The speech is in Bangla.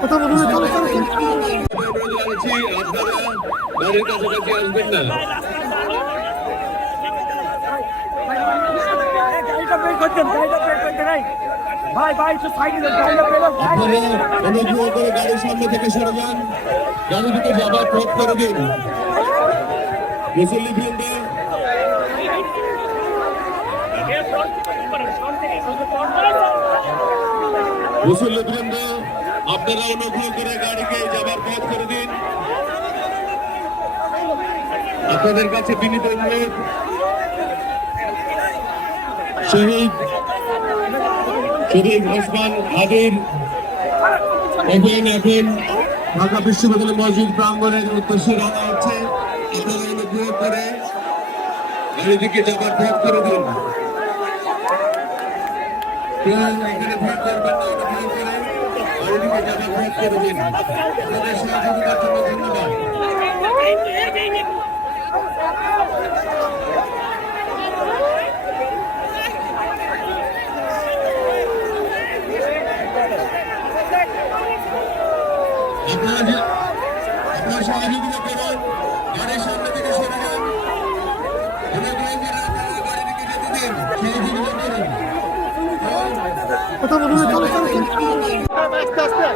কথা বলুন, চলো চলো চলো। আপনারা বাড়ির কাছাকাছি আসবেন না। অনুগ্রহ করে গাড়ির সামনে থেকে সরে যান, গাড়ি থেকে যাবার পথ করে দিন। মুসল্লিবৃন্দ, মুসল্লিবৃন্দ, আপনারা অনুগ্রহ করে গাড়িকে যাবার পথ করে দিন। আপনাদের কাছে বিনীত অনুরোধ, শহীদ ওসমান হাদির এখন ঢাকা বিশ্ববিদ্যালয় মসজিদ প্রাঙ্গণের উদ্দেশ্যে রওনা হচ্ছে। আপনারা অনুগ্রহ করে গাড়িটিকে যাবার পথ করে দিন। এখানে ভিড় করবেন না, অনুগ্রহ করে গাড়িটিকে যাবার পথ করে দিন। আপনাদের সহযোগিতার জন্য ধন্যবাদ। আপনারা সহযোগিতা করুন, গাড়ির সামনে থেকে সরে যান। গাড়ি থেকে যেতে দিন, সহযোগিতা করুন। কথা বলুন, চলো চলো চলো। আস্তে আস্তে।